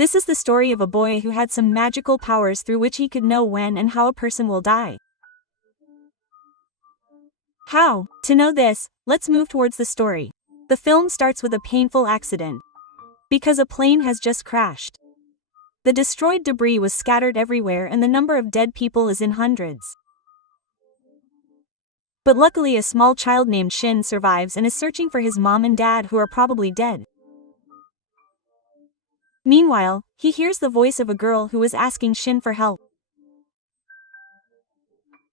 This is the story of a boy who had some magical powers through which he could know when and how a person will die. How? To know this, let's move towards the story. The film starts with a painful accident. Because a plane has just crashed. The destroyed debris was scattered everywhere and the number of dead people is in hundreds. But luckily a small child named Shin survives and is searching for his mom and dad who are probably dead. Meanwhile, he hears the voice of a girl who is asking Shin for help.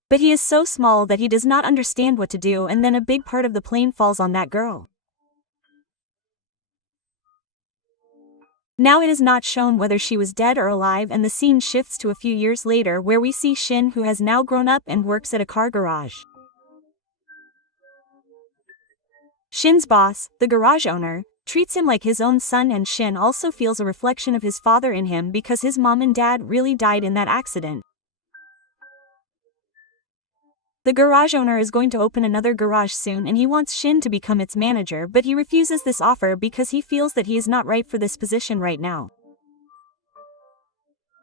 But he is so small that he does not understand what to do, and then a big part of the plane falls on that girl. Now it is not shown whether she was dead or alive, and the scene shifts to a few years later where we see Shin, who has now grown up and works at a car garage. Shin's boss, the garage owner, treats him like his own son, and Shin also feels a reflection of his father in him because his mom and dad really died in that accident. The garage owner is going to open another garage soon and he wants Shin to become its manager, but he refuses this offer because he feels that he is not right for this position right now.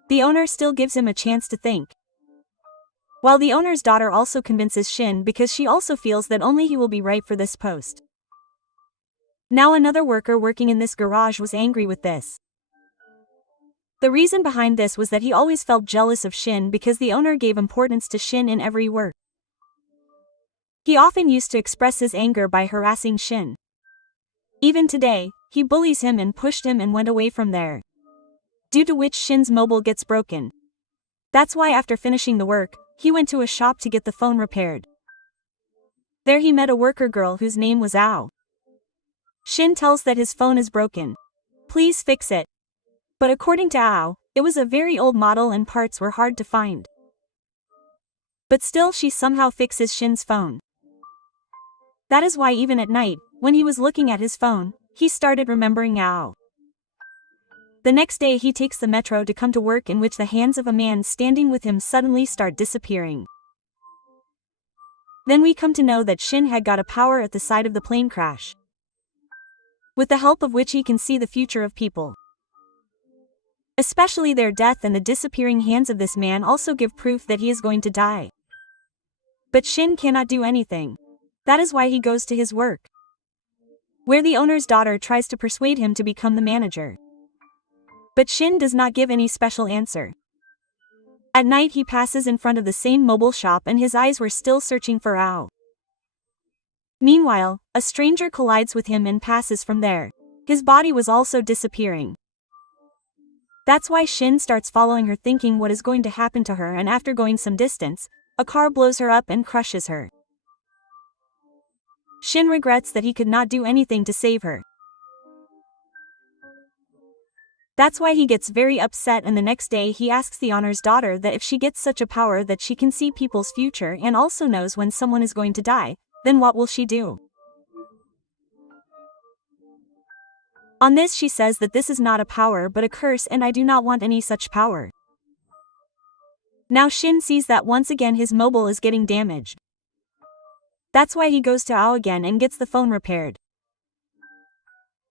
The owner still gives him a chance to think. While the owner's daughter also convinces Shin because she also feels that only he will be right for this post. Now another worker working in this garage was angry with this. The reason behind this was that he always felt jealous of Shin because the owner gave importance to Shin in every work. He often used to express his anger by harassing Shin. Even today, he bullies him and pushed him and went away from there. Due to which Shin's mobile gets broken. That's why after finishing the work, he went to a shop to get the phone repaired. There he met a worker girl whose name was Ao. Shin tells that his phone is broken. Please fix it. But according to Ao, it was a very old model and parts were hard to find. But still she somehow fixes Shin's phone. That is why even at night, when he was looking at his phone, he started remembering Ao. The next day he takes the metro to come to work, in which the hands of a man standing with him suddenly start disappearing. Then we come to know that Shin had got a power at the side of the plane crash, with the help of which he can see the future of people, especially their death, and the disappearing hands of this man also give proof that he is going to die. But Shin cannot do anything. That is why he goes to his work, where the owner's daughter tries to persuade him to become the manager. But Shin does not give any special answer. At night he passes in front of the same mobile shop and his eyes were still searching for Ao. Meanwhile, a stranger collides with him and passes from there. His body was also disappearing. That's why Shin starts following her, thinking what is going to happen to her, and after going some distance, a car blows her up and crushes her. Shin regrets that he could not do anything to save her. That's why he gets very upset, and the next day he asks the owner's daughter that if she gets such a power that she can see people's future and also knows when someone is going to die, then what will she do? On this she says that this is not a power but a curse, and I do not want any such power. Now Shin sees that once again his mobile is getting damaged. That's why he goes to Ao again and gets the phone repaired.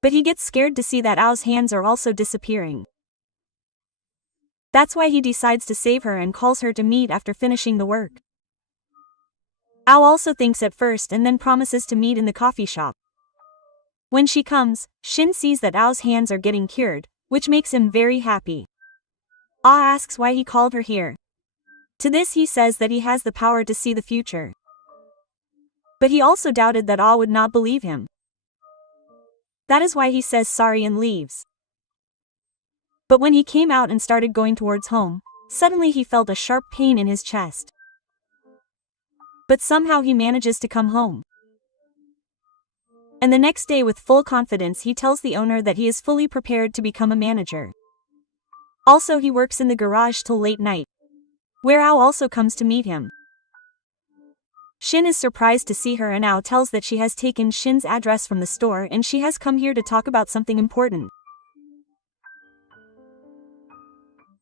But he gets scared to see that Ao's hands are also disappearing. That's why he decides to save her and calls her to meet after finishing the work. Ao also thinks at first and then promises to meet in the coffee shop. When she comes, Shin sees that Ao's hands are getting cured, which makes him very happy. Ao asks why he called her here. To this he says that he has the power to see the future. But he also doubted that Ao would not believe him. That is why he says sorry and leaves. But when he came out and started going towards home, suddenly he felt a sharp pain in his chest. But somehow he manages to come home. And the next day with full confidence he tells the owner that he is fully prepared to become a manager. Also he works in the garage till late night, where Ao also comes to meet him. Shin is surprised to see her, and Ao tells that she has taken Shin's address from the store and she has come here to talk about something important.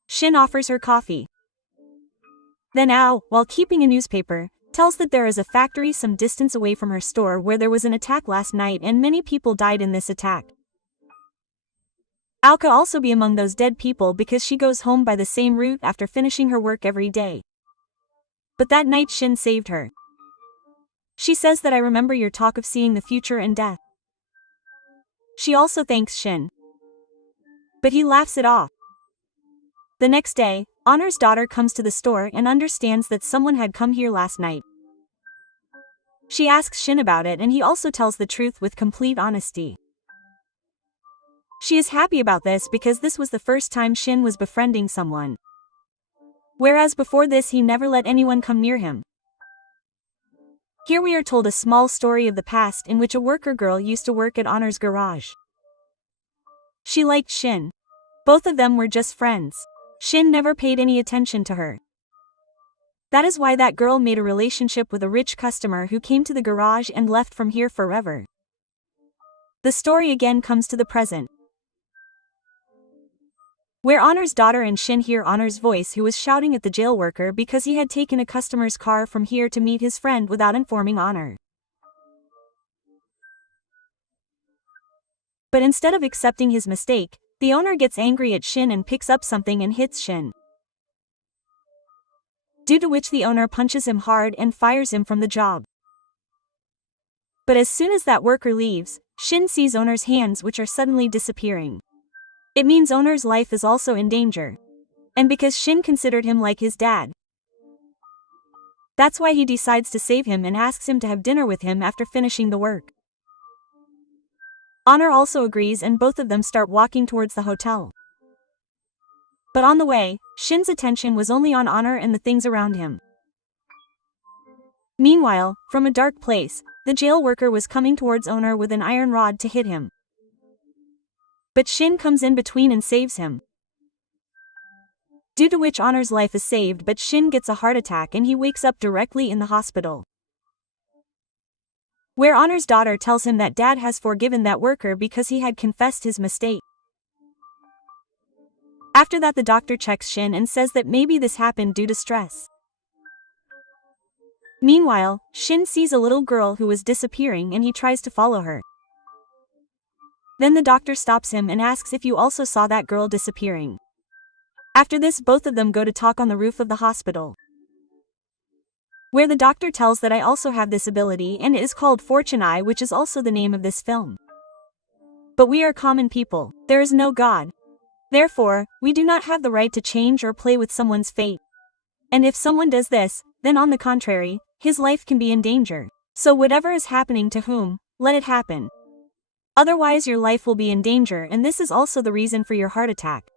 Shin offers her coffee. Then Ao, while keeping a newspaper, tells that there is a factory some distance away from her store where there was an attack last night and many people died in this attack. Alka also be among those dead people because she goes home by the same route after finishing her work every day. But that night Shin saved her. She says that I remember your talk of seeing the future and death. She also thanks Shin. But he laughs it off. The next day, Honor's daughter comes to the store and understands that someone had come here last night. She asks Shin about it and he also tells the truth with complete honesty. She is happy about this because this was the first time Shin was befriending someone. Whereas before this he never let anyone come near him. Here we are told a small story of the past in which a worker girl used to work at Honor's garage. She liked Shin. Both of them were just friends. Shin never paid any attention to her. That is why that girl made a relationship with a rich customer who came to the garage and left from here forever. The story again comes to the present, where Honor's daughter and Shin hear Honor's voice who was shouting at the jail worker because he had taken a customer's car from here to meet his friend without informing Honor. But instead of accepting his mistake, the owner gets angry at Shin and picks up something and hits Shin. Due to which the owner punches him hard and fires him from the job. But as soon as that worker leaves, Shin sees Owner's hands which are suddenly disappearing. It means Owner's life is also in danger. And because Shin considered him like his dad. That's why he decides to save him and asks him to have dinner with him after finishing the work. Honor also agrees and both of them start walking towards the hotel. But on the way, Shin's attention was only on Honor and the things around him. Meanwhile, from a dark place, the jail worker was coming towards Owner with an iron rod to hit him. But Shin comes in between and saves him. Due to which Honor's life is saved, but Shin gets a heart attack and he wakes up directly in the hospital. Where Honor's daughter tells him that dad has forgiven that worker because he had confessed his mistake. After that the doctor checks Shin and says that maybe this happened due to stress. Meanwhile, Shin sees a little girl who is disappearing and he tries to follow her. Then the doctor stops him and asks if you also saw that girl disappearing. After this both of them go to talk on the roof of the hospital. Where the doctor tells that I also have this ability and it is called Fortuna, which is also the name of this film. But we are common people, there is no God. Therefore, we do not have the right to change or play with someone's fate. And if someone does this, then on the contrary, his life can be in danger. So whatever is happening to whom, let it happen. Otherwise your life will be in danger and this is also the reason for your heart attack.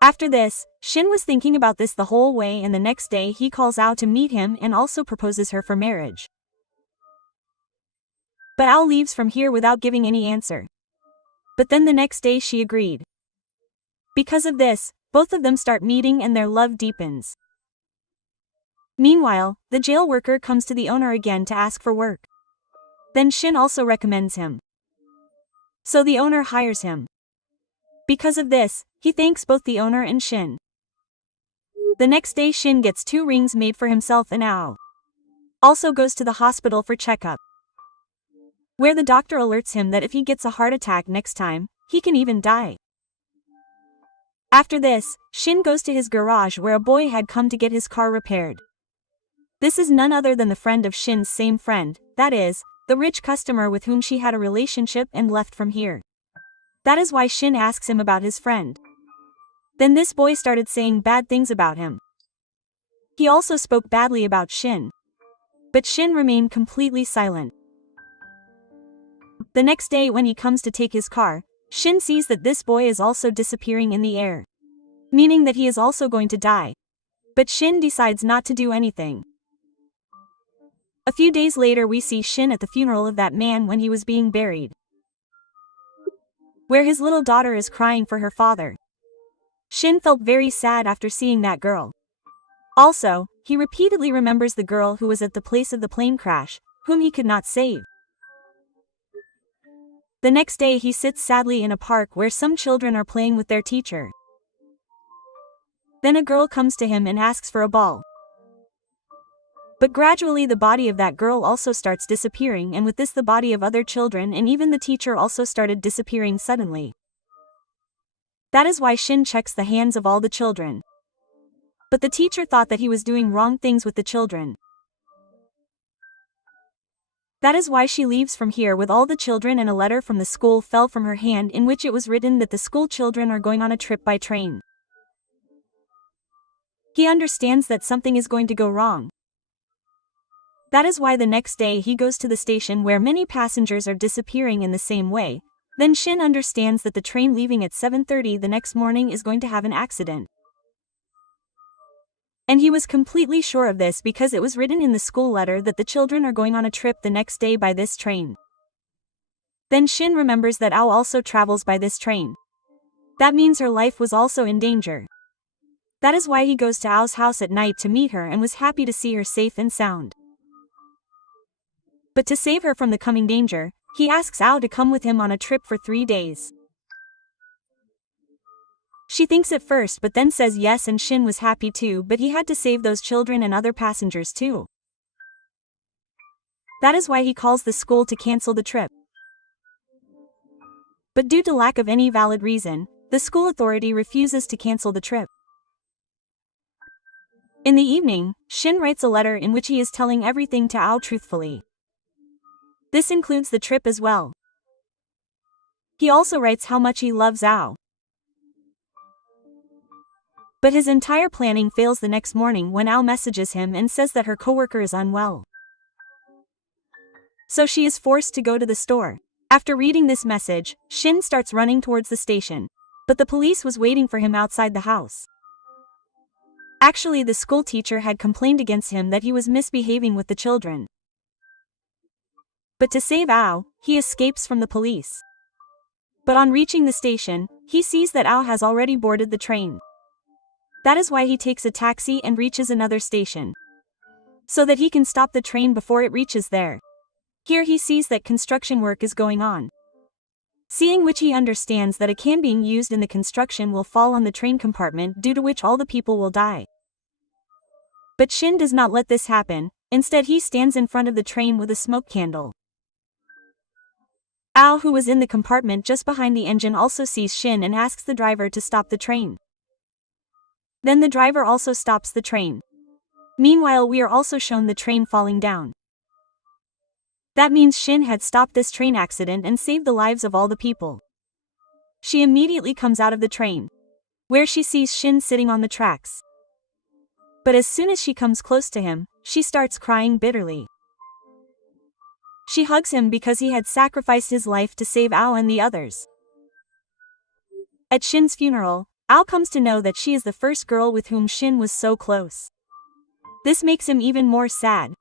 After this, Shin was thinking about this the whole way and the next day he calls Ao to meet him and also proposes her for marriage. But Ao leaves from here without giving any answer. But then the next day she agreed. Because of this, both of them start meeting and their love deepens. Meanwhile, the jail worker comes to the owner again to ask for work. Then Shin also recommends him. So the owner hires him. Because of this, he thanks both the owner and Shin. The next day Shin gets 2 rings made for himself and Ao. Also goes to the hospital for checkup. Where the doctor alerts him that if he gets a heart attack next time, he can even die. After this, Shin goes to his garage where a boy had come to get his car repaired. This is none other than the friend of Shin's same friend, that is, the rich customer with whom she had a relationship and left from here. That is why Shin asks him about his friend. Then this boy started saying bad things about him. He also spoke badly about Shin. But Shin remained completely silent. The next day when he comes to take his car, Shin sees that this boy is also disappearing in the air. Meaning that he is also going to die. But Shin decides not to do anything. A few days later we see Shin at the funeral of that man when he was being buried. Where his little daughter is crying for her father. Shin felt very sad after seeing that girl. Also, he repeatedly remembers the girl who was at the place of the plane crash, whom he could not save. The next day he sits sadly in a park where some children are playing with their teacher. Then a girl comes to him and asks for a ball. But gradually the body of that girl also starts disappearing, and with this the body of other children and even the teacher also started disappearing suddenly. That is why Shin checks the hands of all the children. But the teacher thought that he was doing wrong things with the children. That is why she leaves from here with all the children, and a letter from the school fell from her hand in which it was written that the school children are going on a trip by train. He understands that something is going to go wrong. That is why the next day he goes to the station where many passengers are disappearing in the same way. Then Shin understands that the train leaving at 7:30 the next morning is going to have an accident. And he was completely sure of this because it was written in the school letter that the children are going on a trip the next day by this train. Then Shin remembers that Ao also travels by this train. That means her life was also in danger. That is why he goes to Ao's house at night to meet her and was happy to see her safe and sound. But to save her from the coming danger, he asks Ao to come with him on a trip for 3 days. She thinks at first but then says yes, and Shin was happy too, but he had to save those children and other passengers too. That is why he calls the school to cancel the trip. But due to lack of any valid reason, the school authority refuses to cancel the trip. In the evening, Shin writes a letter in which he is telling everything to Ao truthfully. This includes the trip as well. He also writes how much he loves Ao. But his entire planning fails the next morning when Ao messages him and says that her coworker is unwell. So she is forced to go to the store. After reading this message, Shin starts running towards the station. But the police was waiting for him outside the house. Actually, the school teacher had complained against him that he was misbehaving with the children. But to save Ao, he escapes from the police. But on reaching the station, he sees that Ao has already boarded the train. That is why he takes a taxi and reaches another station, so that he can stop the train before it reaches there. Here he sees that construction work is going on. Seeing which he understands that a can being used in the construction will fall on the train compartment, due to which all the people will die. But Shin does not let this happen. Instead he stands in front of the train with a smoke candle. Ao, who was in the compartment just behind the engine, also sees Shin and asks the driver to stop the train. Then the driver also stops the train. Meanwhile, we are also shown the train falling down. That means Shin had stopped this train accident and saved the lives of all the people. She immediately comes out of the train, where she sees Shin sitting on the tracks. But as soon as she comes close to him, she starts crying bitterly. She hugs him because he had sacrificed his life to save Ao and the others. At Shin's funeral, Ao comes to know that she is the first girl with whom Shin was so close. This makes him even more sad.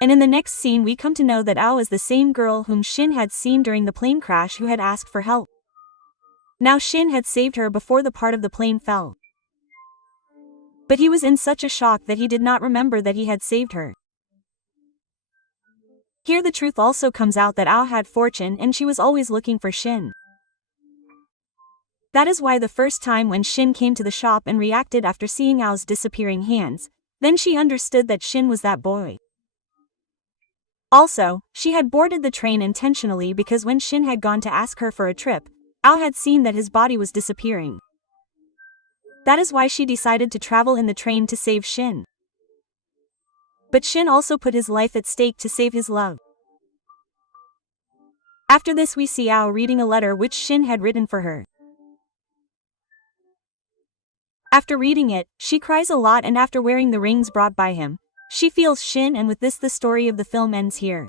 And in the next scene we come to know that Ao is the same girl whom Shin had seen during the plane crash, who had asked for help. Now Shin had saved her before the part of the plane fell. But he was in such a shock that he did not remember that he had saved her. Here the truth also comes out that Ao had fortune and she was always looking for Shin. That is why the first time when Shin came to the shop and reacted after seeing Ao's disappearing hands, then she understood that Shin was that boy. Also, she had boarded the train intentionally because when Shin had gone to ask her for a trip, Ao had seen that his body was disappearing. That is why she decided to travel in the train to save Shin. But Shin also put his life at stake to save his love. After this we see Ao reading a letter which Shin had written for her. After reading it, she cries a lot, and after wearing the rings brought by him, she feels Shin, and with this the story of the film ends here.